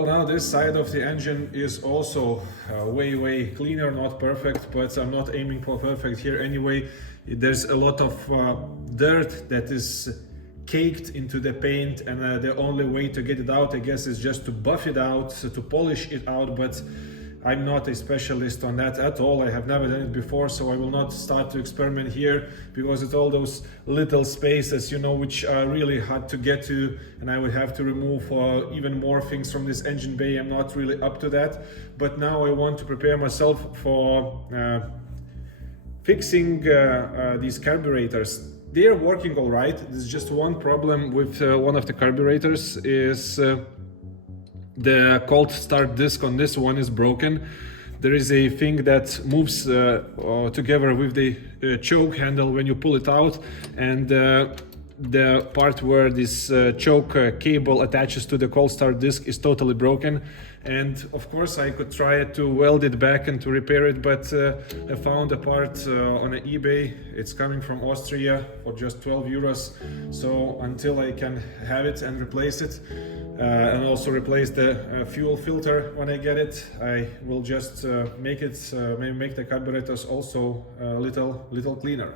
Well, now this side of the engine is also way cleaner, not perfect, but I'm not aiming for perfect here anyway. There's a lot of dirt that is caked into the paint, and the only way to get it out, I guess, is just to buff it out, so to polish it out, but I'm not a specialist on that at all. I have never done it before, so I will not start to experiment here, because it's all those little spaces, you know, which are really hard to get to, and I would have to remove even more things from this engine bay. I'm not really up to that, but now I want to prepare myself for fixing these carburetors. They're working all right. There's just one problem with one of the carburetors is the cold start disc on this one is broken. There is a thing that moves together with the choke handle when you pull it out, and the part where this choke cable attaches to the cold start disc is totally broken. And of course I could try to weld it back and to repair it, but I found a part on eBay. It's coming from Austria for just 12 euros. So until I can have it and replace it, and also replace the fuel filter when I get it, I will just make the carburetors also a little cleaner.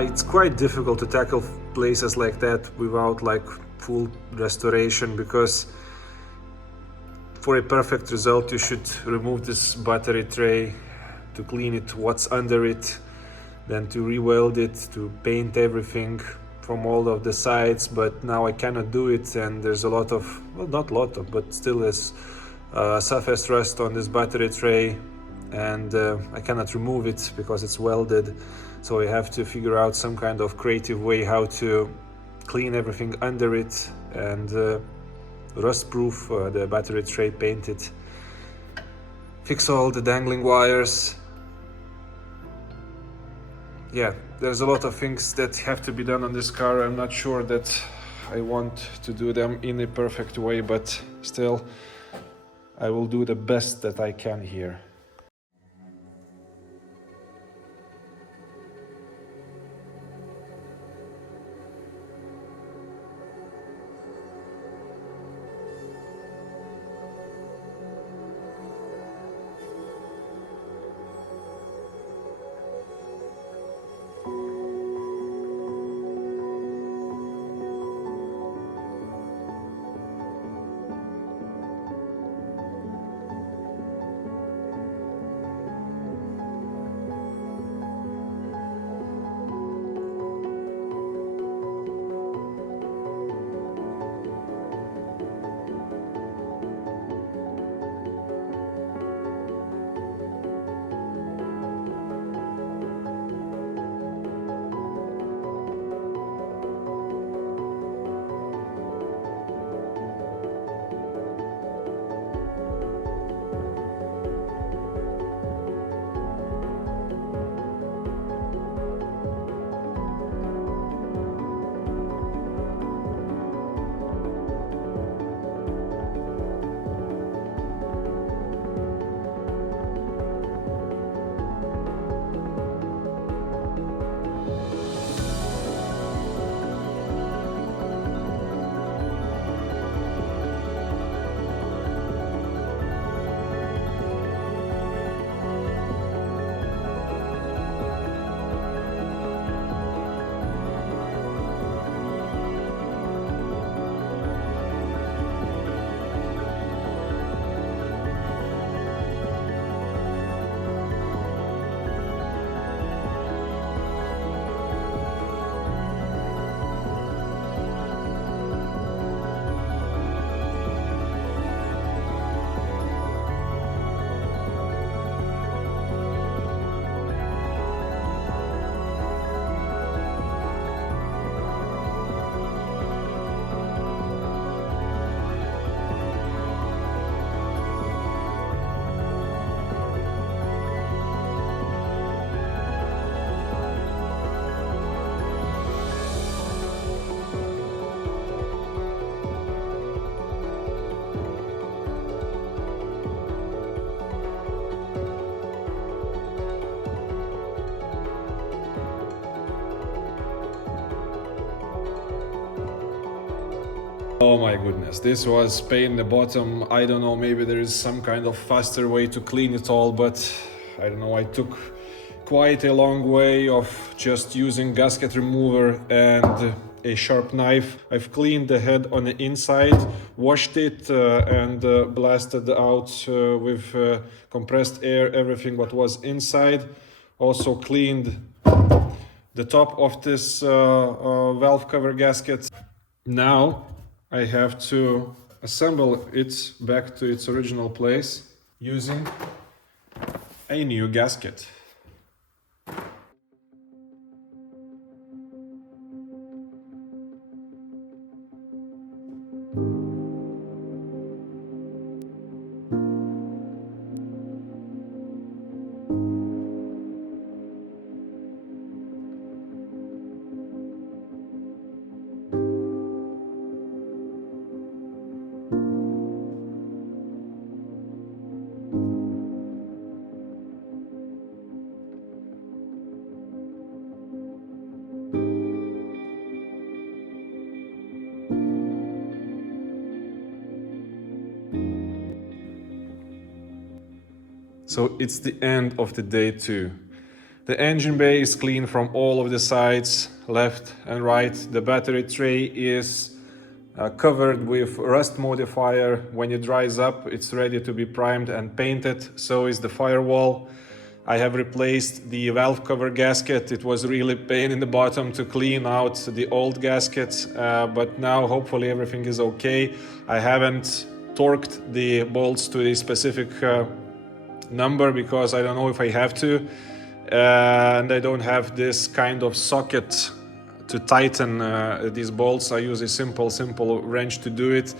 It's quite difficult to tackle places like that without like full restoration, because for a perfect result you should remove this battery tray to clean it, what's under it, then to re-weld it, to paint everything from all of the sides. But now I cannot do it, and there's a lot of, well, not a lot of, but still is surface rust on this battery tray, and I cannot remove it because it's welded. So I have to figure out some kind of creative way how to clean everything under it and rust-proof the battery tray, paint it, fix all the dangling wires. Yeah, there's a lot of things that have to be done on this car. I'm not sure that I want to do them in a perfect way, but still I will do the best that I can here. Oh my goodness, this was pain in the bottom. I don't know, maybe there is some kind of faster way to clean it all, but I don't know, I took quite a long way of just using gasket remover and a sharp knife. I've cleaned the head on the inside, washed it and blasted out with compressed air everything what was inside. Also cleaned the top of this valve cover gasket. Now I have to assemble it back to its original place using a new gasket. So it's the end of the day 2. The engine bay is clean from all of the sides, left and right. The battery tray is covered with rust modifier. When it dries up, it's ready to be primed and painted. So is the firewall. I have replaced the valve cover gasket. It was really pain in the bottom to clean out the old gasket, but now hopefully everything is okay. I haven't torqued the bolts to a specific number because I don't know if I have to, and I don't have this kind of socket to tighten these bolts. I use a simple wrench to do it.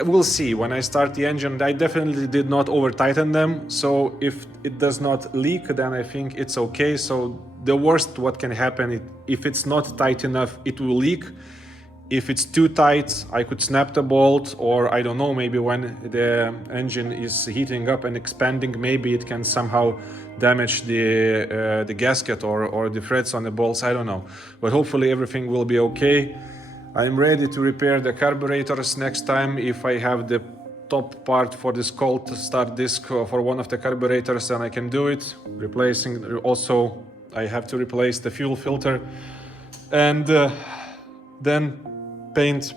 We'll see when I start the engine. I definitely did not over tighten them, so if it does not leak, then I think it's okay. So the worst what can happen, if it's not tight enough, it will leak. If it's too tight, I could snap the bolt, or I don't know, maybe when the engine is heating up and expanding, maybe it can somehow damage the gasket or the threads on the bolts, I don't know. But hopefully everything will be okay. I'm ready to repair the carburetors next time. If I have the top part for this cold start disc for one of the carburetors, then I can do it. Replacing, also I have to replace the fuel filter, and then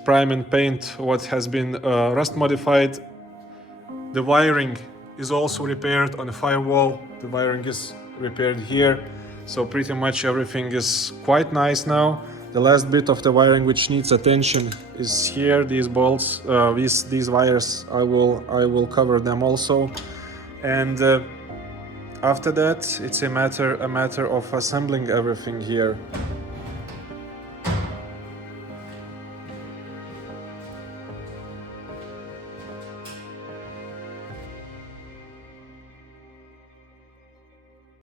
prime and paint what has been rust modified. The wiring is also repaired on the firewall. The wiring is repaired here, so pretty much everything is quite nice now. The last bit of the wiring which needs attention is here. These bolts, these wires, I will cover them also, and after that it's a matter of assembling everything here.